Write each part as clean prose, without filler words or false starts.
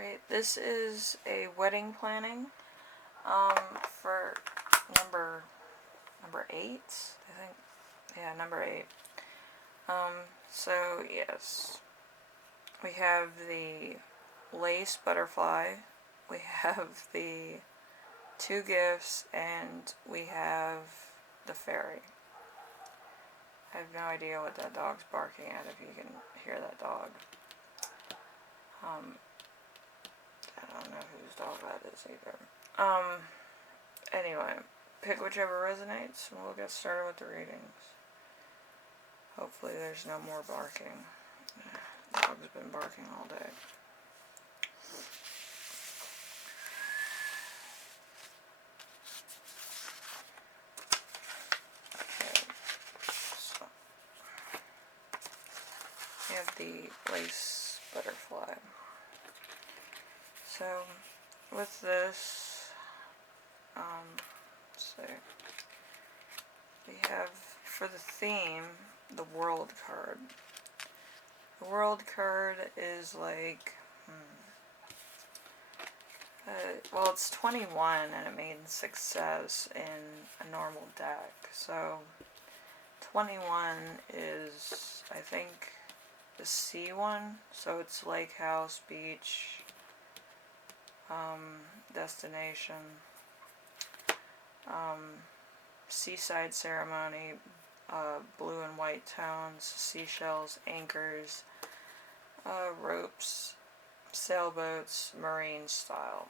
Alright, this is a wedding planning for number 8, I think. Yeah, number 8. So yes, we have the lace butterfly, we have the 2 gifts, and we have the fairy. I have no idea what that dog's barking at, if you can hear that dog. I don't know whose dog that is either. Anyway, pick whichever resonates, and we'll get started with the readings. Hopefully there's no more barking. The dog's been barking all day. Okay, so we have the lace butterfly. So with this, let's see, we have for the theme the world card. The world card is like, well, it's 21 and it means success in a normal deck. So 21 is, I think, the C one. So it's lake, house, beach, destination, seaside ceremony, blue and white tones, seashells, anchors, ropes, sailboats, marine style.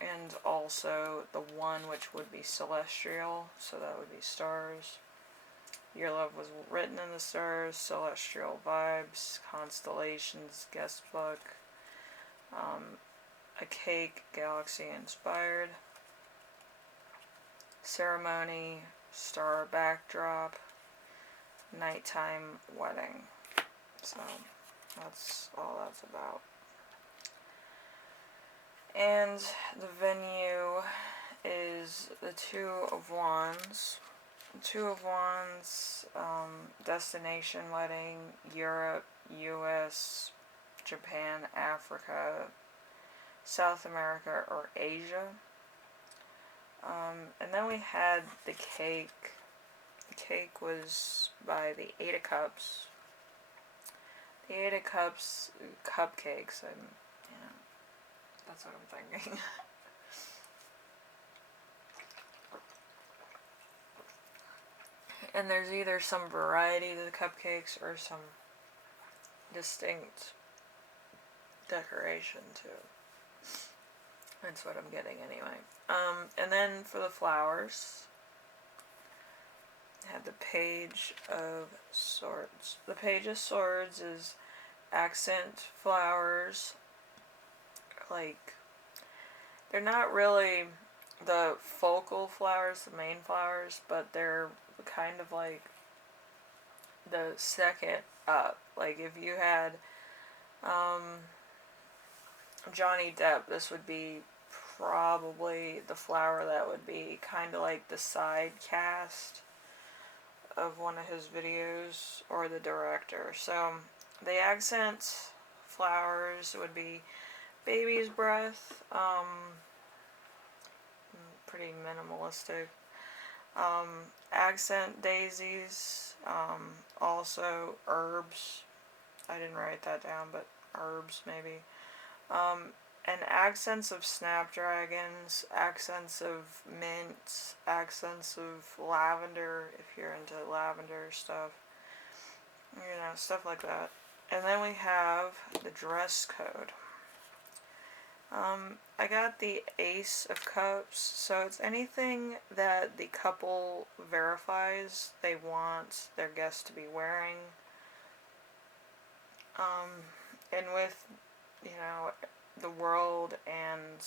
And also the 1, which would be celestial, so that would be stars. Your love was written in the stars, celestial vibes, constellations, guest book, a cake, galaxy inspired, ceremony, star backdrop, nighttime wedding. So that's all that's about. And the venue is the 2 of Wands. 2 of Wands, destination wedding, Europe, US, Japan, Africa, South America, or Asia. And then we had the cake. The cake was by the 8 of Cups. The 8 of Cups, cupcakes, that's what I'm thinking. And there's either some variety to the cupcakes or some distinct decoration too. That's what I'm getting anyway. And then for the flowers, I have the Page of Swords. The Page of Swords is accent flowers. Like, they're not really the focal flowers, the main flowers, but they're kind of like the second up. Like if you had Johnny Depp, this would be probably the flower that would be kind of like the side cast of one of his videos, or the director. So the accent flowers would be baby's breath, pretty minimalistic, accent daisies, also herbs, I didn't write that down, but herbs maybe, and accents of snapdragons, accents of mint, accents of lavender, if you're into lavender stuff, stuff like that. And then we have the dress code. I got the Ace of Cups, so it's anything that the couple verifies they want their guest to be wearing. And with, the world and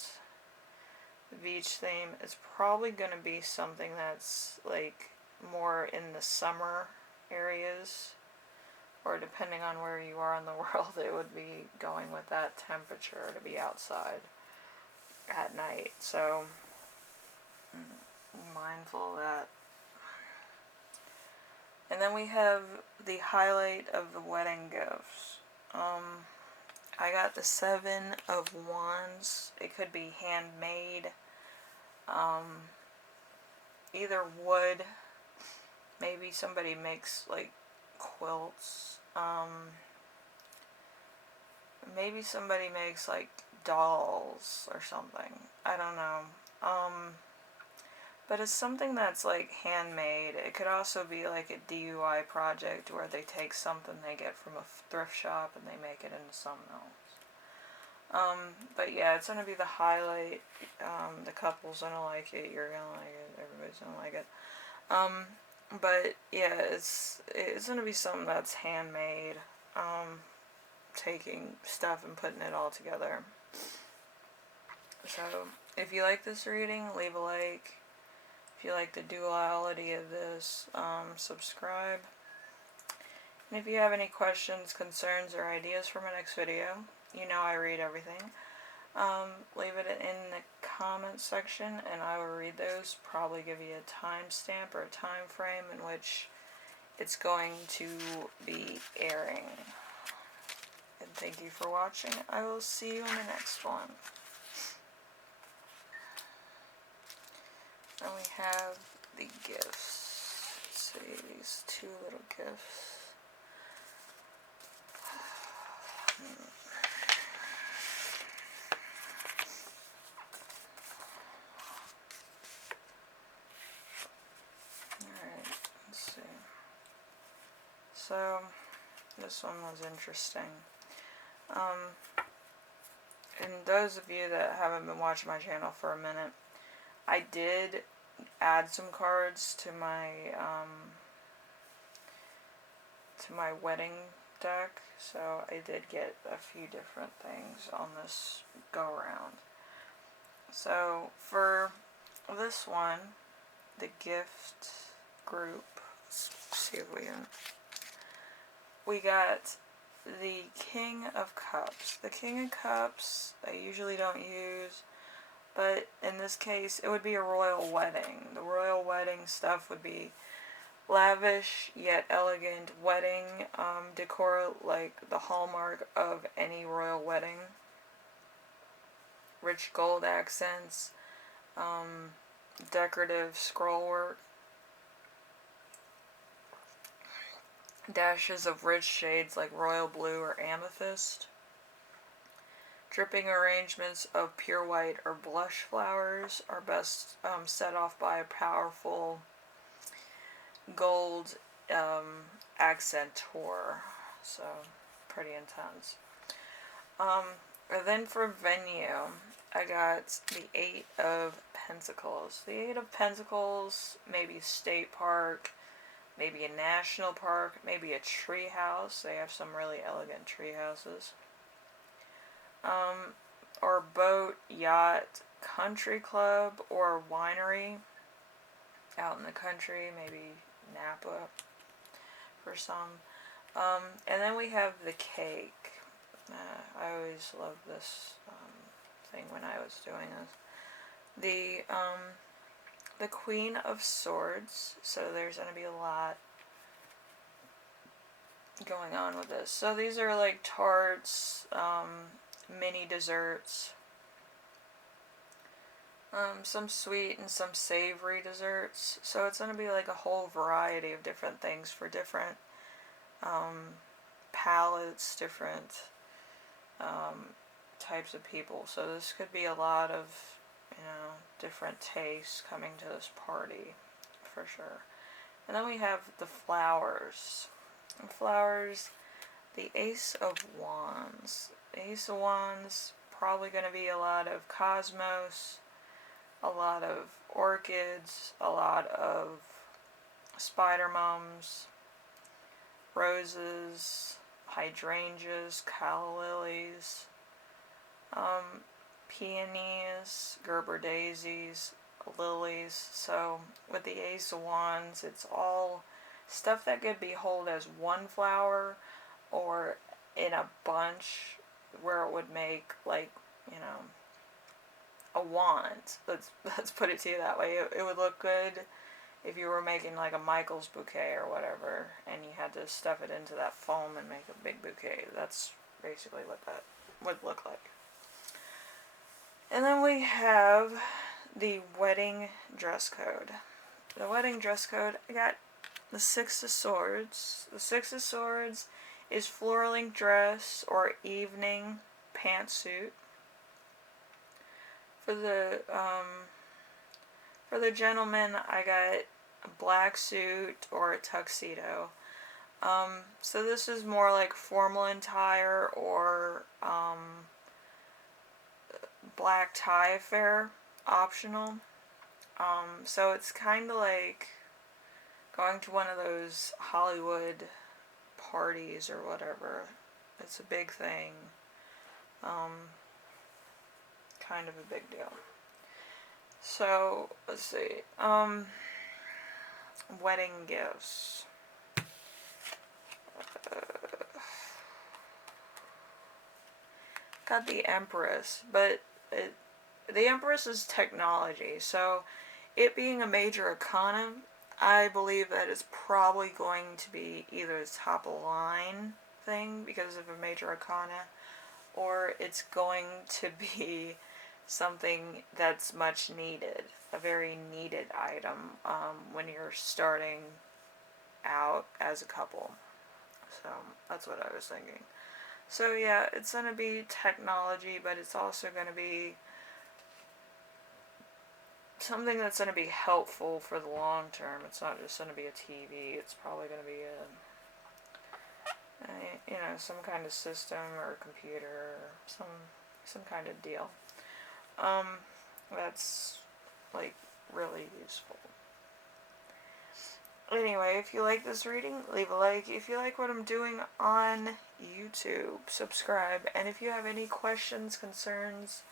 the beach theme, it's probably going to be something that's, like, more in the summer areas. Or depending on where you are in the world, it would be going with that temperature to be outside at night. So, mindful of that. And then we have the highlight of the wedding gifts. I got the Seven of Wands. It could be handmade. Either wood. Maybe somebody makes like quilts. Maybe somebody makes like dolls or something. I don't know. But it's something that's like handmade. It could also be like a DIY project where they take something they get from a thrift shop and they make it into something else. But yeah, it's gonna be the highlight. The couple's gonna like it. You're gonna like it. Everybody's gonna like it. But yeah, it's gonna be something that's handmade. Taking stuff and putting it all together. So if you like this reading, leave a like. If you like the duality of this, subscribe. And if you have any questions, concerns, or ideas for my next video, you know I read everything. Leave it in the comments section and I will read those. Probably give you a timestamp or a time frame in which it's going to be airing. And thank you for watching. I will see you in the next one. And we have the gifts. Let's see, these two little gifts. Alright, let's see. So, this one was interesting. And those of you that haven't been watching my channel for a minute, I did add some cards to my wedding deck, so I did get a few different things on this go around. So for this one, the gift group, let's see if we got the King of Cups. The King of Cups I usually don't use, but in this case it would be a royal wedding. The royal wedding stuff would be lavish yet elegant wedding decor, like the hallmark of any royal wedding. Rich gold accents, decorative scroll work, dashes of rich shades like royal blue or amethyst, dripping arrangements of pure white or blush flowers are best set off by a powerful gold accentor, so pretty intense. Then for venue, I got the Eight of Pentacles. The Eight of Pentacles, maybe state park, maybe a national park, maybe a tree house. They have some really elegant tree houses. Or boat, yacht, country club, or winery out in the country, maybe Napa for some. And then we have the cake. I always loved this thing when I was doing this. The Queen of Swords. So there's going to be a lot going on with this. So these are like tarts, mini desserts, some sweet and some savory desserts. So it's going to be like a whole variety of different things for different palates, different types of people. So this could be a lot of, different tastes coming to this party for sure. And then we have the flowers. And flowers, the Ace of Wands. The Ace of Wands, probably going to be a lot of cosmos, a lot of orchids, a lot of spider mums, roses, hydrangeas, calla lilies, peonies, Gerber daisies, lilies. So with the Ace of Wands, it's all stuff that could be held as one flower or in a bunch where it would make like, a wand. Let's put it to you that way. It would look good if you were making like a Michael's bouquet or whatever, and you had to stuff it into that foam and make a big bouquet. That's basically what that would look like. And then we have the wedding dress code. The wedding dress code, I got the Six of Swords. The Six of Swords is floor length dress or evening pantsuit. For the gentleman, I got a black suit or a tuxedo. So this is more like formal attire or black tie affair, optional. So it's kind of like going to one of those Hollywood parties or whatever. It's a big thing. Kind of a big deal. So, let's see. Wedding gifts. Got the Empress, but the Empress is technology, so it being a major arcana, I believe that it's probably going to be either a top of line thing because of a major arcana, or it's going to be something that's much needed, a very needed item when you're starting out as a couple. So that's what I was thinking. So yeah, it's going to be technology, but it's also going to be something that's going to be helpful for the long term. It's not just going to be a TV. It's probably going to be some kind of system or computer or some kind of deal. That's like really useful. Anyway, if you like this reading, leave a like. If you like what I'm doing on YouTube, subscribe. And if you have any questions, concerns,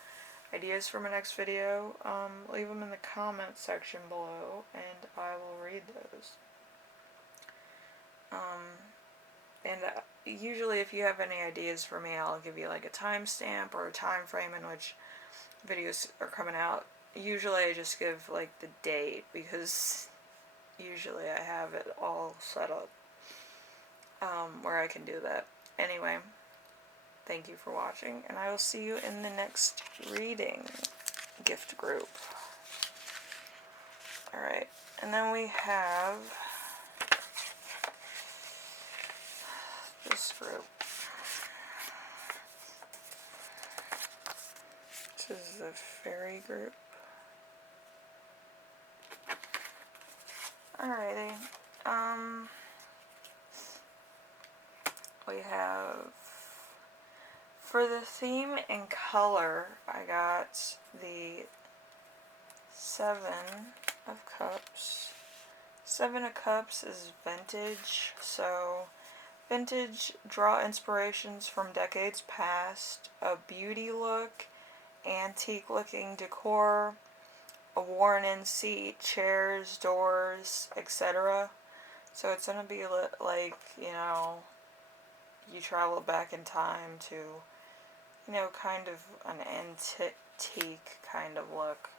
ideas for my next video, leave them in the comment section below, and I will read those. Usually if you have any ideas for me, I'll give you like a timestamp or a time frame in which videos are coming out. Usually I just give like the date because usually I have it all set up where I can do that. Anyway, thank you for watching, and I will see you in the next reading gift group. Alright, and then we have this group. This is the fairy group. Alrighty. We have, for the theme and color, I got the Seven of Cups. Seven of Cups is vintage, so vintage, draw inspirations from decades past, a beauty look, antique looking decor, a worn-in seat, chairs, doors, etc. So it's going to be like, you travel back in time to, kind of an antique kind of look.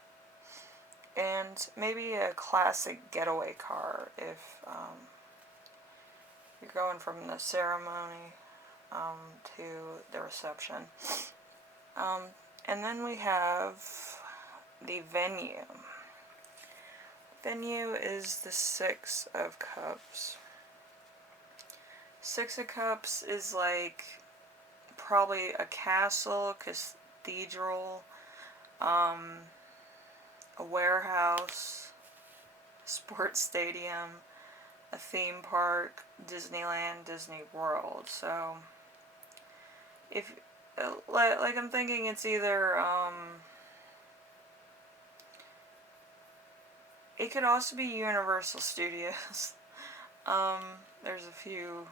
And maybe a classic getaway car if you're going from the ceremony to the reception. And then we have the venue. Venue is the Six of Cups. Six of Cups is like probably a castle, cathedral, a warehouse, sports stadium, a theme park, Disneyland, Disney World. So if like I'm thinking it's either it could also be Universal Studios. There's a few,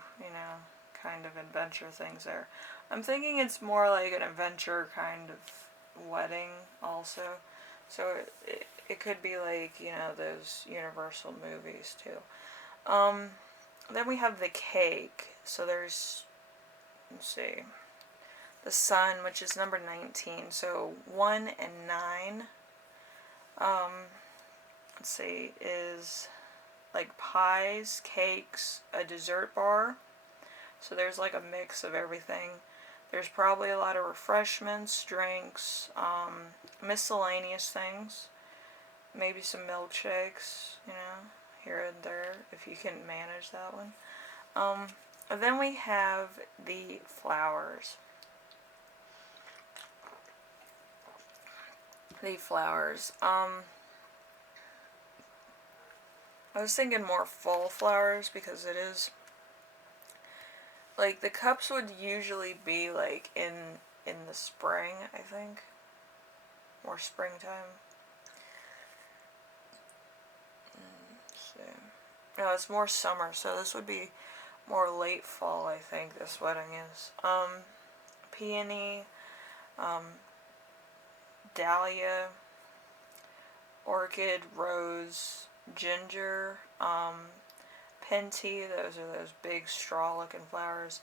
kind of adventure things there. I'm thinking it's more like an adventure kind of wedding also. So it could be like, those Universal movies too. Then we have the cake. So there's, let's see, the sun, which is number 19. So 1 and 9, let's see, is like pies, cakes, a dessert bar. So there's like a mix of everything. There's probably a lot of refreshments, drinks, miscellaneous things. Maybe some milkshakes, here and there, if you can manage that one. Then we have the flowers. I was thinking more fall flowers because it is, like, the cups would usually be, like, in the spring, I think. Or springtime. No, it's more summer, so this would be more late fall, I think, this wedding is. Peony, dahlia, orchid, rose, ginger, penty, those are those big straw-looking flowers.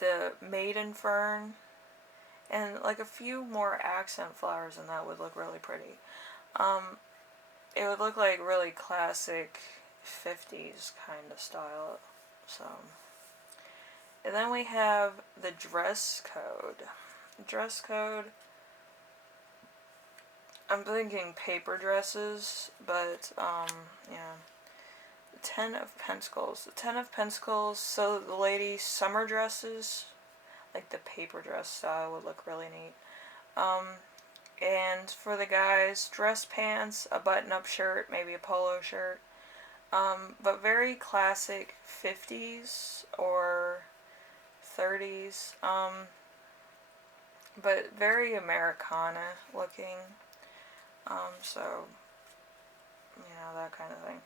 The maiden fern, and like a few more accent flowers, and that would look really pretty. It would look like really classic 50s kind of style. So, and then we have the dress code. Dress code, I'm thinking paper dresses, but, yeah. The Ten of Pentacles. The Ten of Pentacles, so the ladies' summer dresses, like the paper dress style, would look really neat. And for the guys, dress pants, a button-up shirt, maybe a polo shirt. But very classic 50s or 30s. But very Americana looking. So, that kind of thing.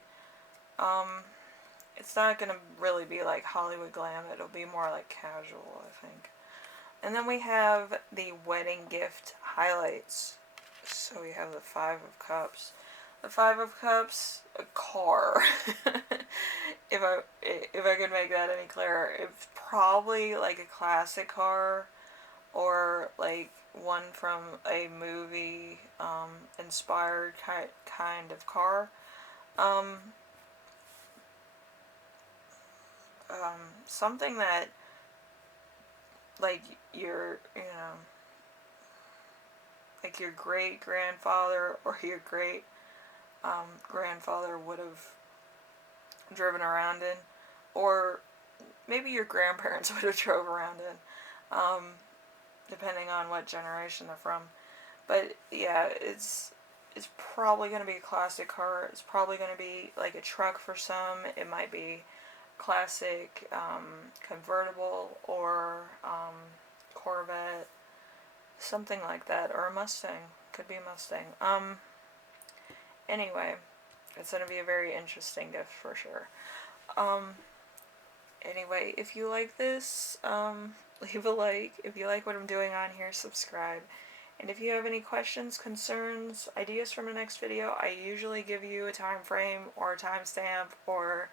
It's not going to really be like Hollywood glam. It'll be more like casual, I think. And then we have the wedding gift highlights. So we have the Five of Cups. The Five of Cups, a car. if I could make that any clearer, it's probably like a classic car, or like one from a movie inspired kind of car. Something that, like, like your great grandfather or your great grandfather would have driven around in, or maybe your grandparents would have drove around in, depending on what generation they're from. But yeah, it's probably going to be a classic car. It's probably going to be like a truck for some. It might be classic convertible, or Corvette, something like that, or a Mustang. Could be a Mustang. Anyway, it's going to be a very interesting gift for sure. Anyway, if you like this, leave a like. If you like what I'm doing on here, subscribe. And if you have any questions, concerns, ideas from the next video, I usually give you a time frame or a timestamp or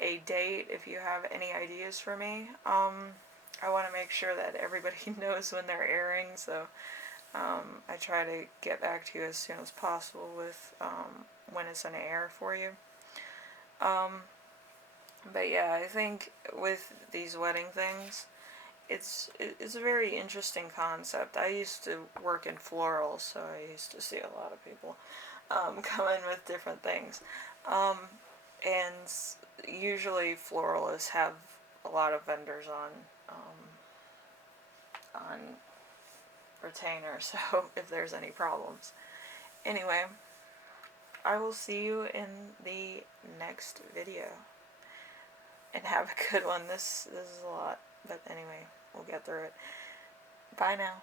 a date if you have any ideas for me. I want to make sure that everybody knows when they're airing, so I try to get back to you as soon as possible with when it's in air for you. But yeah, I think with these wedding things, it's a very interesting concept. I used to work in florals, so I used to see a lot of people come in with different things. And usually floralists have a lot of vendors on retainer, so if there's any problems. Anyway, I will see you in the next video. And have a good one. This is a lot, but anyway, we'll get through it. Bye now.